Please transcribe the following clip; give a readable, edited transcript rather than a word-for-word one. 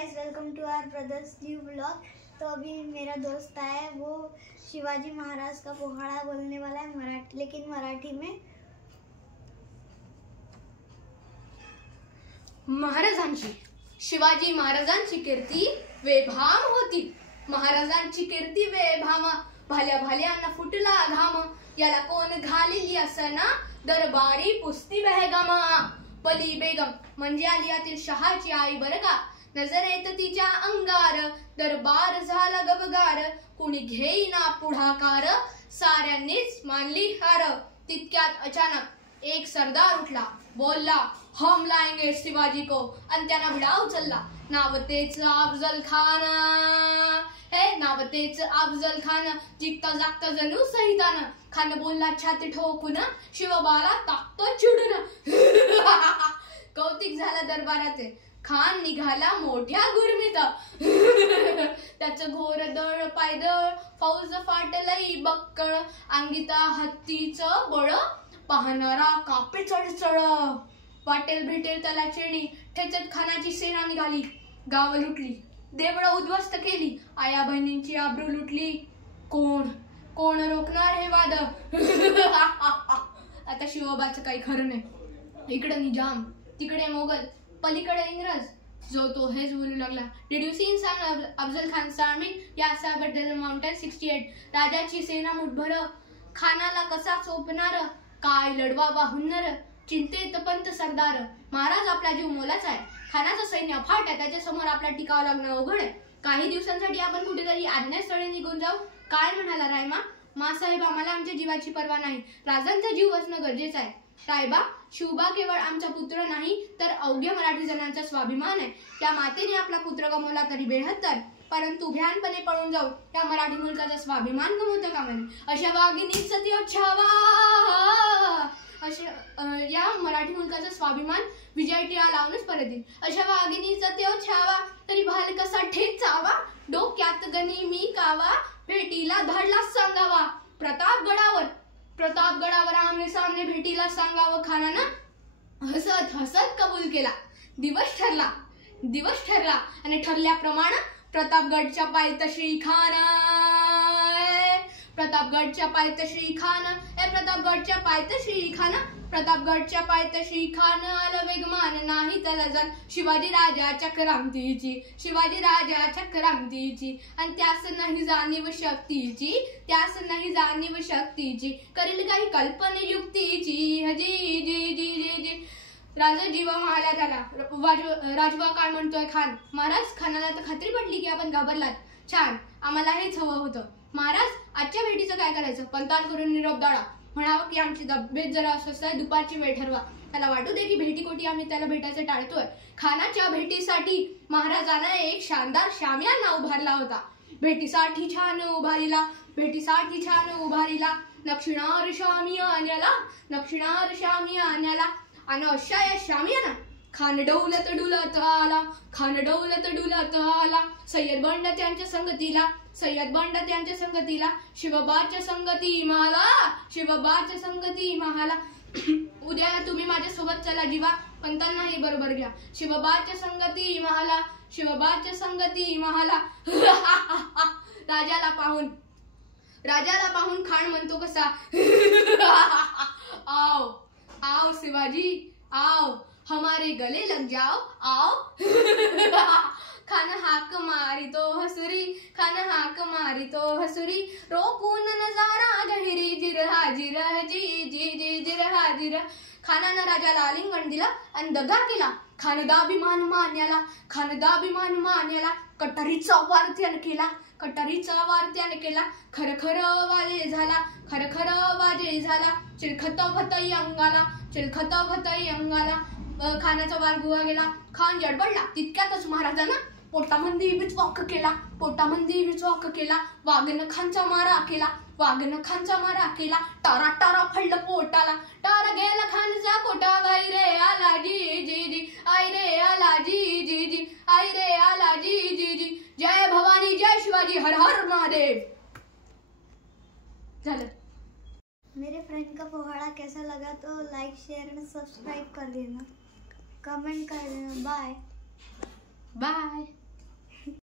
Guys, welcome to our brothers new blog. तो अभी मेरा दोस्त आया है, वो शिवाजी महाराज का पोहाड़ा बोलने वाला है मराठी, लेकिन मराठी में। महाराजांची, शिवाजी महाराजांची कीर्ती वेभाम होती। महाराजांची कीर्ती वेभाम, भाल्या भाल्यांना फुटला घाम। याला कोण घालिली असना, दरबारी पुस्ती बेगम। पली बेगम म्हणजे आलियातील शहाची आई बर का। नजर येत तिच्या अंगार, दरबार झाला गबगार। कुणी घेईना पुढाकार, साऱ्यांनीच मानली हार। तितक्यात अचानक एक सरदार उठला, बोलला हम लाएंगे शिवाजी को, आणि त्याला भिडा उचलला। नावतेच अफजल खान, हे नावतेच अफजल खान। जिंकता जागता जणू सहितान, खान बोलला छाती ठोकून, शिवबाला टाकतो चिडून। कौतिक झालं दरबाराचे, खान निघाला मोठ्या गुरमीत। त्याचं घोर दळ पायदळ, फौज फाटलई बक्कळ। अंगिता हत्तीचं बळ, पाहणारा कापे चढचळ। वाटेल भेटेल त्याला चिरणी, ठेचत खानाची सेना निघाली। गाव लुटली, देवळं उद्ध्वस्त केली, आया बहिणींची आबरू लुटली। कोण कोण रोखणार हे वाद? आता शिवबाचं काही खरं नाही। इकडे निजाम, तिकडे मोगल, पलीकडे इंग्रज, जो तो हेच बोलू लागला। डिड यू सी सन अफजल खानचा आर्मी? यास बट द माउंटेन 68। राजाची सेना मुठभर, खानाला कसा चोपणार? काय लढवा हुन्नर, चिंतेत पंत सरदार। महाराज आपला जीव मोलाचा आहे, खानाचं सैन्य अफाट आहे, त्याच्या समोर आपला टिकाव लागणं अवघड आहे। काही दिवसांसाठी आपण कुठेतरी आज्ञास्थळी निघून जाऊ। काय म्हणाला रायमा? मासाहेब, आम्हाला आमच्या जीवाची पर्वा नाही, राजांचा जीव वाचणं गरजेचं आहे। रायबा, शिवबा केवळ आमचा पुत्र नाही, तर अवघ्या मराठी जणांचा स्वाभिमान आहे। त्या मातेने आपला पुत्र गमावला तरी 72, परंतु उभ्यानपणे पळून जाऊन त्या मराठी मुलकाचा स्वाभिमान गमवता कामा नये। अशा वाघिणीच त्यो छावा, या मराठी मुलकाचा स्वाभिमान विजय टिळा लावूनच परत येईल। अशा वाघिणीचा त्यो छावा, तरी भाल कसा ठेचावा। डोक्यात गणी मी कावा, भेटीला धाडला सांगावा। प्रतापगडावर आमने सामने भेटीला सांगावं खानानं हसत हसत कबूल केला। दिवस ठरला आणि ठरल्याप्रमाणे प्रतापगडच्या पायथ्याशी खान, प्रतापगडच्या पायथ्याशी खान आलं वेगमान, नाही त्याला जाण शिवाजी राजाच्या क्रांतीची। आणि त्यास नाही जाणीव शक्तीची, करील काही कल्पनेयुक्तीची। जी राजा जीवा मारला त्याला। राजवा काय म्हणतोय खान? महाराज, खानाला तर खात्री पटली की आपण घाबरलात। छान, आम्हाला हेच हवं होतं। महाराज, आजच्या भेटीचं काय करायचं? पंतान करून निरोप द्यावा, म्हणावं की आमची तब्येत जरा अस्वस्थ आहे, दुपारची वेळ ठरवा। त्याला वाटू दे की भेटीकोटी आम्ही त्याला भेटायचं टाळतोय। खानाच्या भेटीसाठी महाराजांना एक शानदार शामियाना उभारला होता। भेटीसाठी छान उभारीला, दक्षिणार शामियान्याला। आणि अशा या शामियाना खान डौलत डुलत आला। सय्यद बंड त्यांच्या संगतीला, शिवबाच्या संगती महाला। उद्या तुम्ही माझ्या सोबत चला जीवा, पंतांनाही बरोबर घ्या। शिवबाच्या संगती महाला। राजाला पाहून खान म्हणतो कसा, आओ शिवाजी आओ, हमारे गले लग जाओ आओ। खान हाक मारितो हसुरी, रोकून नजारा गहिरी जिरहा। खानानं राजाला आलिंगन दिला आणि दगा केला। खानदाभिमान मान्याला, कटारीचा वार त्याने केला। खरखर वाजे झाला, चिलखत भतई अंगाला। खानाचा वार गुवा गेला, खान जडबडला। तितक्यातच महाराजांना पोटामंदी विचवाक केला। वाघन खानचा मारा केला, टारा फळलं पोटाला। टारा गेला खानचा कोटा, आई रे आला जी। जय भवानी, जय शिवाजी, हर हर महादेव। झालं। मेरे फ्रेंड का पोहाड़ा कैसा लगा तो लाइक, शेयर और सब्सक्राइब कर देना, कमेंट कर देना। बाय।